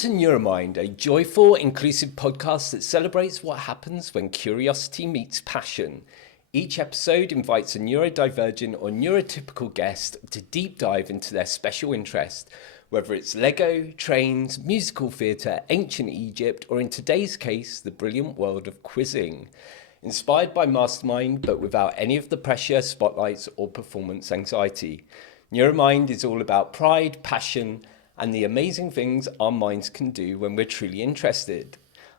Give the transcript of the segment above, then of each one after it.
to NeuroMind, a joyful, inclusive podcast that celebrates what happens when curiosity meets passion. Each episode invites a neurodivergent or neurotypical guest to deep dive into their special interest, whether it's Lego, trains, musical theatre, ancient Egypt, or in today's case, the brilliant world of quizzing. Inspired by Mastermind, but without any of the pressure, spotlights, or performance anxiety. NeuroMind is all about pride, passion, and the amazing things our minds can do when we're truly interested.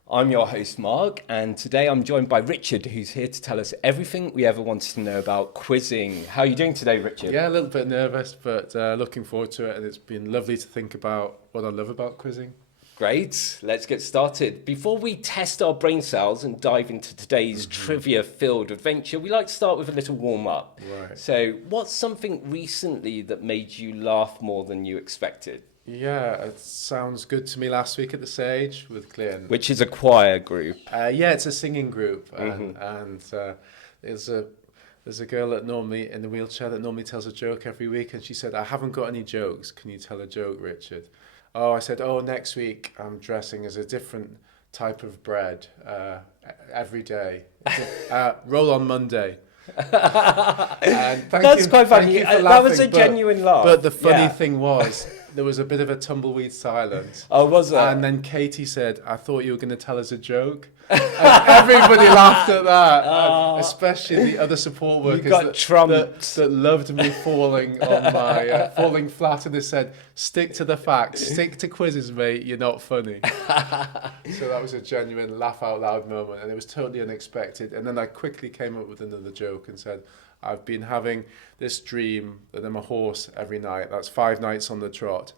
I'm your host, Mark, and today I'm joined by Richard, who's here to tell us everything we ever wanted to know about quizzing. How are you doing today, Richard? Yeah, a little bit nervous, but looking forward to it, and it's been lovely to think about what I love about quizzing. Great, let's get started. Before we test our brain cells and dive into today's trivia-filled adventure, we like to start with a little warm-up. Right. So, what's something recently that made you laugh more than you expected? Yeah, it sounds good to me. Last week at the Sage with Clint. Which is a choir group. Yeah, it's a singing group, and there's a girl that normally in the wheelchair that normally tells a joke every week, and she said, "I haven't got any jokes. Can you tell a joke, Richard?" Oh, I said, next week I'm dressing as a different type of bread every day. Roll on Monday. And That's quite funny. That was a genuine laugh. But the funny thing was, there was a bit of a tumbleweed silence. Oh, was there? And then Katie said, "I thought you were going to tell us a joke." And everybody laughed at that, especially the other support workers that loved me falling on my falling flat, and they said, "Stick to the facts, stick to quizzes, mate. You're not funny." So that was a genuine laugh out loud moment, and it was totally unexpected. And then I quickly came up with another joke and said, "I've been having this dream that I'm a horse every night. That's 5 nights on the trot."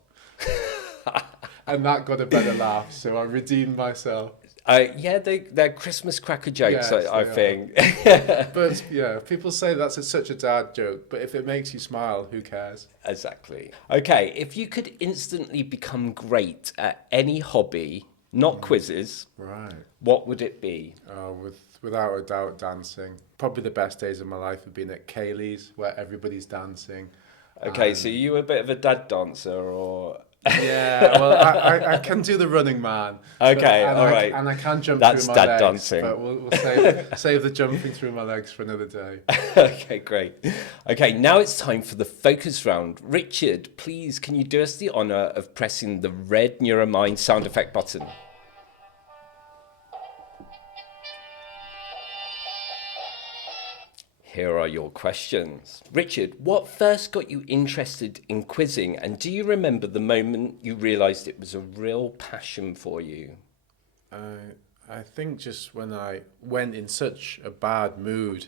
And that got a better laugh, so I redeemed myself. They're Christmas cracker jokes, Yes, I think. But yeah, people say that's such a dad joke, but if it makes you smile, who cares? Exactly. Okay, if you could instantly become great at any hobby, not quizzes, Right. what would it be? Without a doubt, dancing. Probably the best days of my life have been at Kaylee's, where everybody's dancing. Okay, so you a bit of a dad dancer, or... Yeah, well, I can do the running man. Okay, all right. And I can jump That's through my dad legs. dancing. But we'll save the jumping through my legs for another day. Okay, great. Okay, now it's time for the focus round. Richard, please, can you do us the honour of pressing the red NeuroMind sound effect button? Here are your questions. Richard, what first got you interested in quizzing, and do you remember the moment you realised it was a real passion for you? I think just when I went in such a bad mood,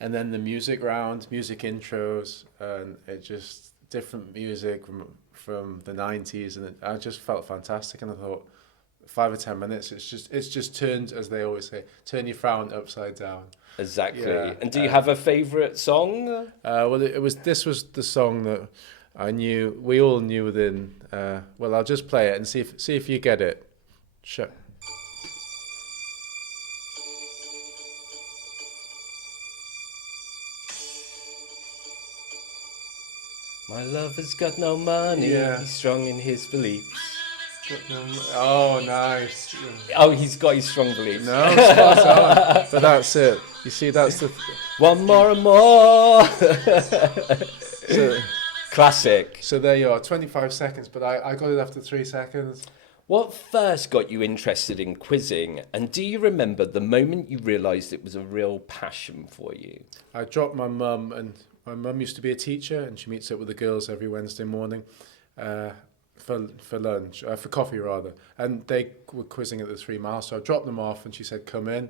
and then the music intros, and it just different music from the 90s, and I just felt fantastic, and I thought 5 or 10 minutes, it's just turned, as they always say, turn your frown upside down. Exactly. Yeah, and do you have a favourite song? Well, this was the song that I knew, we all knew within. Well, I'll just play it and see if you get it. Sure. My lover's got no money, he's strong in his beliefs. Oh, nice. Oh, he's got his strong beliefs. No, spot on. But that's it. You see, that's the... One more and more. So, Classic. so there you are, 25 seconds, but I got it after 3 seconds. What first got you interested in quizzing, and do you remember the moment you realised it was a real passion for you? I dropped my mum, and my mum used to be a teacher, and she meets up with the girls every Wednesday morning. For lunch, for coffee rather, and they were quizzing at the 3 Mile, so I dropped them off, and she said, "Come in,"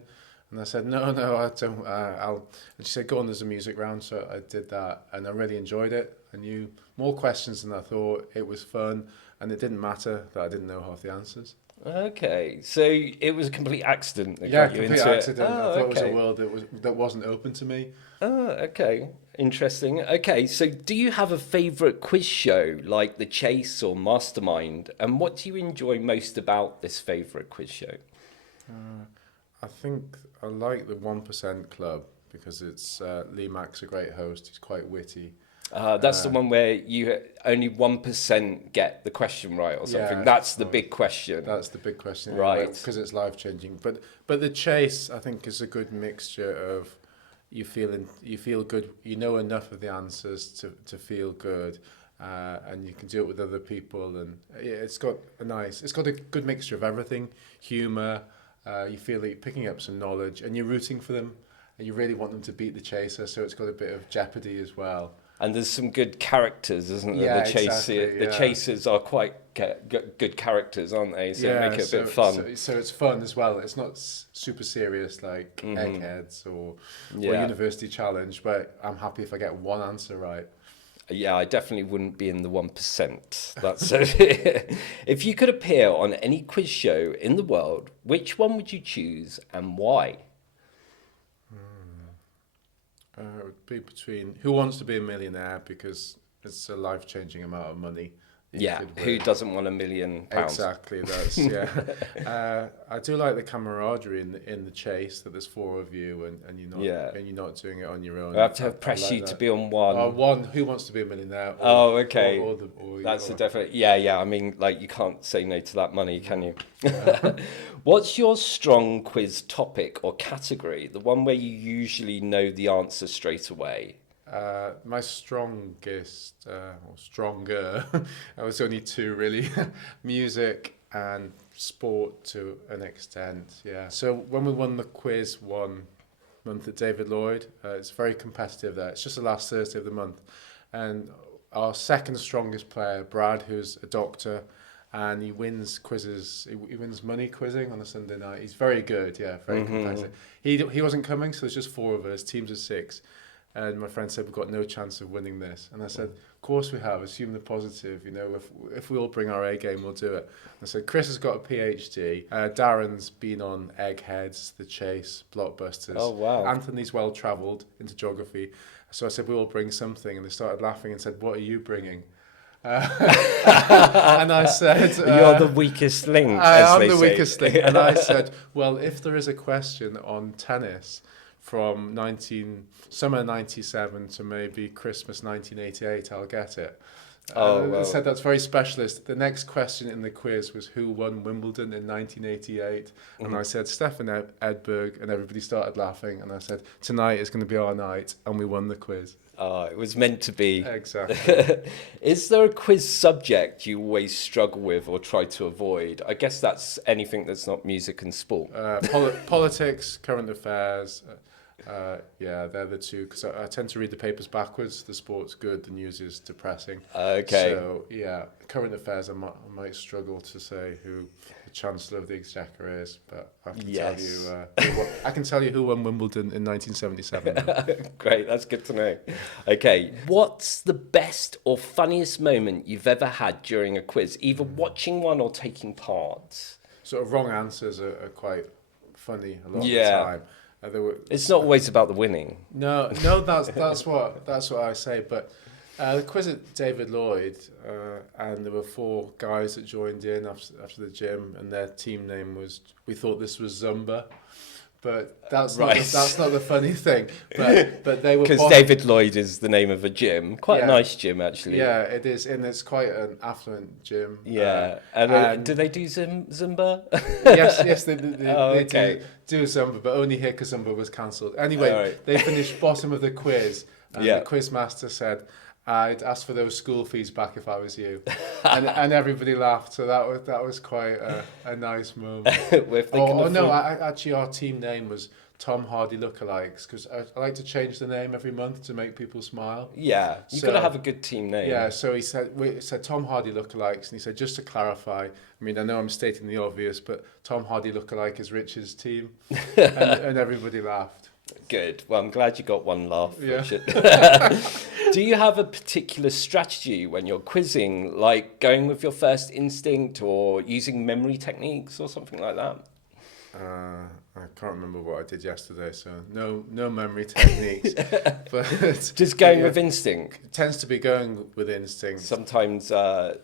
and I said, no, I don't, and she said, "Go on, there's a music round," so I did that, and I really enjoyed it. I knew more questions than I thought. It was fun, and it didn't matter that I didn't know half the answers. Okay, so it was a complete accident that got you into accident. it. I thought it was a world that wasn't open to me. Oh, okay. Interesting. Okay, so do you have a favourite quiz show like The Chase or Mastermind? And what do you enjoy most about this favourite quiz show? I think I like the 1% Club because it's Lee Mack's a great host. He's quite witty. That's the one where you only 1% get the question right or something. That's the big question. That's the big question, right? Because it's life changing. But the chase, I think, is a good mixture of you feel good. You know enough of the answers to feel good, and you can do it with other people. And it's got a good mixture of everything. Humor. You feel like you're picking up some knowledge, and you're rooting for them, and you really want them to beat the chaser. So it's got a bit of jeopardy as well. And there's some good characters, isn't there? Yeah, The chasers are quite good characters, aren't they? So make it a bit fun. So it's fun as well. It's not super serious like Eggheads or University Challenge, but I'm happy if I get one answer right. Yeah, I definitely wouldn't be in the 1%. That's If you could appear on any quiz show in the world, which one would you choose and why? It would be between Who Wants to Be a Millionaire, because it's a life-changing amount of money. Yeah, who doesn't want £1 million? Exactly, I do like the camaraderie in the chase, that there's four of you and you're not doing it on your own. I have to have pressure you to be on one. One, Who Wants to Be a Millionaire? Okay. That's a definite. Yeah. I mean, like, you can't say no to that money, can you? What's your strong quiz topic or category? The one where you usually know the answer straight away. My strongest, or stronger, I was only two really, music and sport to an extent, yeah. So when we won the quiz one month at David Lloyd, it's very competitive there. It's just the last Thursday of the month. And our second strongest player, Brad, who's a doctor, and he wins quizzes, he wins money quizzing on a Sunday night. He's very good, very competitive. He wasn't coming, so there's just four of us, teams of six. And my friend said, we've got no chance of winning this. And I said, of course we have, assume the positive. If we all bring our A game, we'll do it. And I said, Chris has got a PhD. Darren's been on Eggheads, The Chase, Blockbusters. Oh, wow. Anthony's well-travelled into geography. So I said, we all bring something. And they started laughing and said, what are you bringing? And I said... You're the weakest link, I am the weakest link. And I said, well, if there is a question on tennis from summer 97 to maybe Christmas 1988, I'll get it. I said that's very specialist. The next question in the quiz was who won Wimbledon in 1988, and I said Stefan Edberg, and everybody started laughing. And I said tonight is going to be our night, and we won the quiz. It was meant to be. Exactly. Is there a quiz subject you always struggle with or try to avoid? I guess that's anything that's not music and sport. Politics, current affairs. They're the two, because I tend to read the papers backwards. The sport's good, the news is depressing. Okay. So, current affairs, I might struggle to say who the Chancellor of the Exchequer is, but I can tell you. I can tell you who won Wimbledon in 1977. Great, that's good to know. Okay, what's the best or funniest moment you've ever had during a quiz, either watching one or taking part? Sort of wrong answers are quite funny a lot of the time. It's not always about the winning. No, that's what I say. But the quiz at David Lloyd, and there were four guys that joined in after the gym, and their team name was. We thought this was Zumba, but that's not the funny thing. But they were, because David Lloyd is the name of a gym, quite a nice gym actually. Yeah, it is, and it's quite an affluent gym. Yeah, and do they do Zumba? yes, they do Zumba, but only here because Zumba was cancelled. Anyway, They finished bottom of the quiz, and the quiz master said, I'd ask for those school fees back if I was you, and everybody laughed. So that was quite a nice moment. Actually, our team name was Tom Hardy Lookalikes, because I like to change the name every month to make people smile. Yeah, you've got to have a good team name. Yeah, so we said Tom Hardy Lookalikes, and he said, just to clarify, I mean, I know I'm stating the obvious, but Tom Hardy Lookalike is Rich's team, and everybody laughed. Good. Well, I'm glad you got one laugh, Richard. Do you have a particular strategy when you're quizzing, like going with your first instinct or using memory techniques or something like that? I can't remember what I did yesterday, so no memory techniques. But just going with instinct. It tends to be going with instinct. Sometimes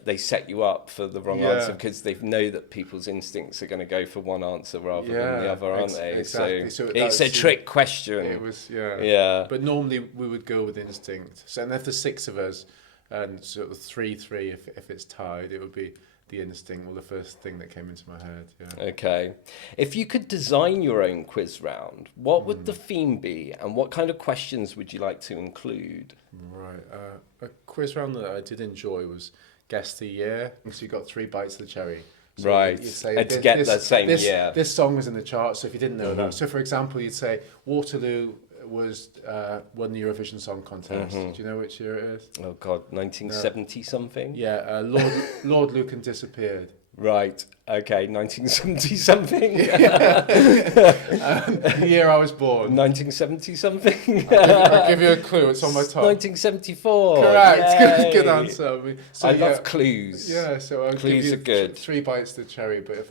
they set you up for the wrong answer because they know that people's instincts are going to go for one answer rather than the other, aren't they? Exactly. So it's a trick question. It was, yeah. But normally we would go with instinct. So, and if there's 6 of us, and sort of 3-3, if it's tied, it would be the instinct or the first thing that came into my head. Yeah. Okay. If you could design your own quiz round, what would the theme be and what kind of questions would you like to include? Right. A quiz round that I did enjoy was Guess the Year. So you got 3 bites of the cherry. So right. You say, and to get the same year. This song was in the chart, so if you didn't know that. So for example, you'd say Waterloo was won the Eurovision Song Contest. Do you know which year it is? Oh God, 1970 something? Yeah, Lord Lucan disappeared. Right, okay, 1970 something? The year I was born. 1970 something? I'll give you a clue, it's on my top. 1974. Correct, good answer. So, I love clues. Yeah, so I'll clues give you are good. 3 bites to the cherry, but if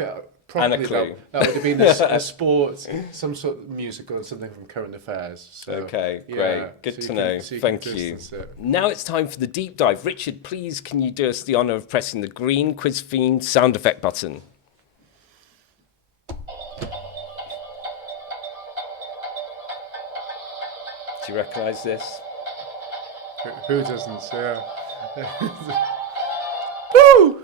it and a clue. That would have been a sport, some sort of musical, something from current affairs. So, okay, great. Good to know. Thank you. Now it's time for the deep dive. Richard, please can you do us the honour of pressing the green quiz fiend sound effect button? Do you recognise this? Who doesn't? Yeah. Woo!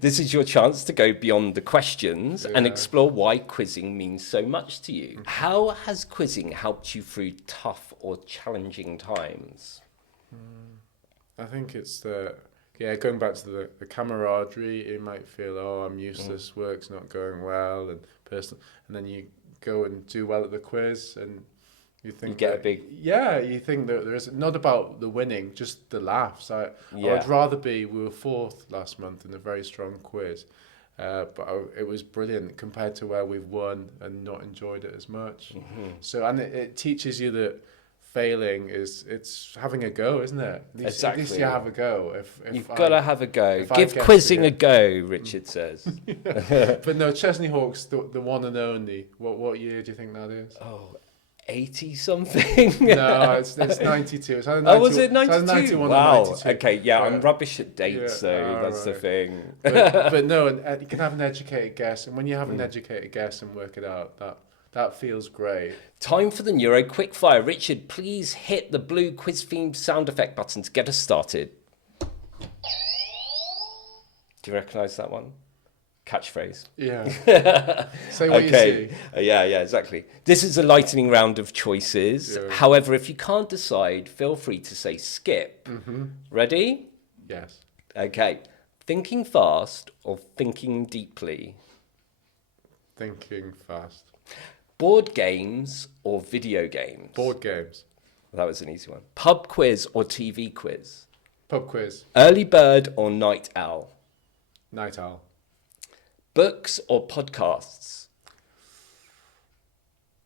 This is your chance to go beyond the questions and explore why quizzing means so much to you. How has quizzing helped you through tough or challenging times? I think it's going back to the camaraderie. You might feel, I'm useless, work's not going well, and then you go and do well at the quiz, and you think you get a big... Yeah, you think that there is not about the winning, just the laughs. I would rather we were 4th last month in a very strong quiz, but it was brilliant compared to where we've won and not enjoyed it as much. So, and it teaches you that failing it's having a go, isn't it? At least you have a go. You've got to have a go. Give quizzing a go, Richard says. But no, Chesney Hawkes, the one and only. What year do you think that is? 80 something. No, it's 92. It's either 90, was it 92? 91 wow. Or 92. Okay, I'm rubbish at dates, so that's the thing. But no, you can have an educated guess, and when you have an educated guess and work it out, that feels great. Time for the Neuro Quickfire. Richard, please hit the blue quiz themed sound effect button to get us started. Do you recognise that one? Catchphrase. Yeah. Say what you see. Yeah, exactly. This is a lightning round of choices. Yeah. However, if you can't decide, feel free to say skip. Ready? Yes. Okay. Thinking fast or thinking deeply? Thinking fast. Board games or video games? Board games. That was an easy one. Pub quiz or TV quiz? Pub quiz. Early bird or night owl? Night owl. Books or podcasts?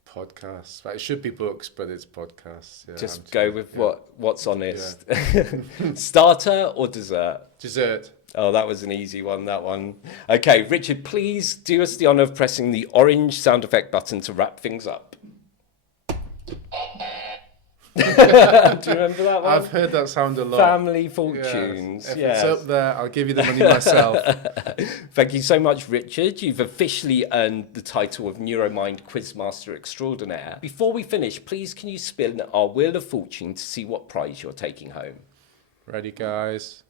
Podcasts. It should be books, but it's podcasts. Yeah, just go with what's honest. Yeah. Starter or dessert? Dessert. Oh, that was an easy one, that one. Okay, Richard, please do us the honour of pressing the orange sound effect button to wrap things up. Do you remember that one? I've heard that sound a lot. Family Fortunes. If it's up there, I'll give you the money myself. Thank you so much, Richard. You've officially earned the title of NeuroMind Quizmaster Extraordinaire. Before we finish, please can you spin our Wheel of Fortune to see what prize you're taking home? Ready, guys?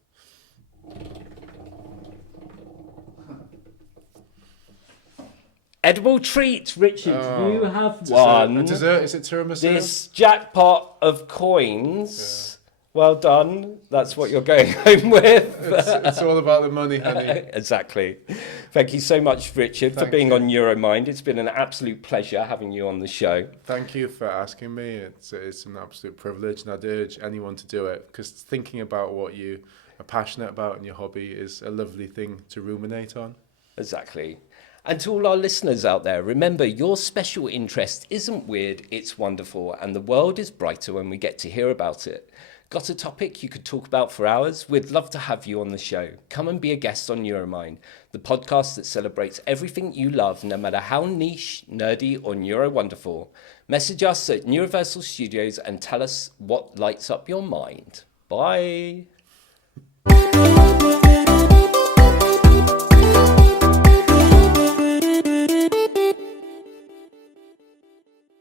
Edible treats, Richard. You have won. A dessert? Is it tiramisu? This jackpot of coins. Yeah. Well done. That's what you're going home with. It's all about the money, honey. Exactly. Thank you so much, Richard, for being on NeuroMind. It's been an absolute pleasure having you on the show. Thank you for asking me. It's an absolute privilege, and I'd urge anyone to do it, because thinking about what you are passionate about in your hobby is a lovely thing to ruminate on. Exactly. And to all our listeners out there, remember, your special interest isn't weird, it's wonderful, and the world is brighter when we get to hear about it. Got a topic you could talk about for hours? We'd love to have you on the show. Come and be a guest on NeuroMind, the podcast that celebrates everything you love, no matter how niche, nerdy, or neuro-wonderful. Message us at Neuroversal Studios and tell us what lights up your mind. Bye.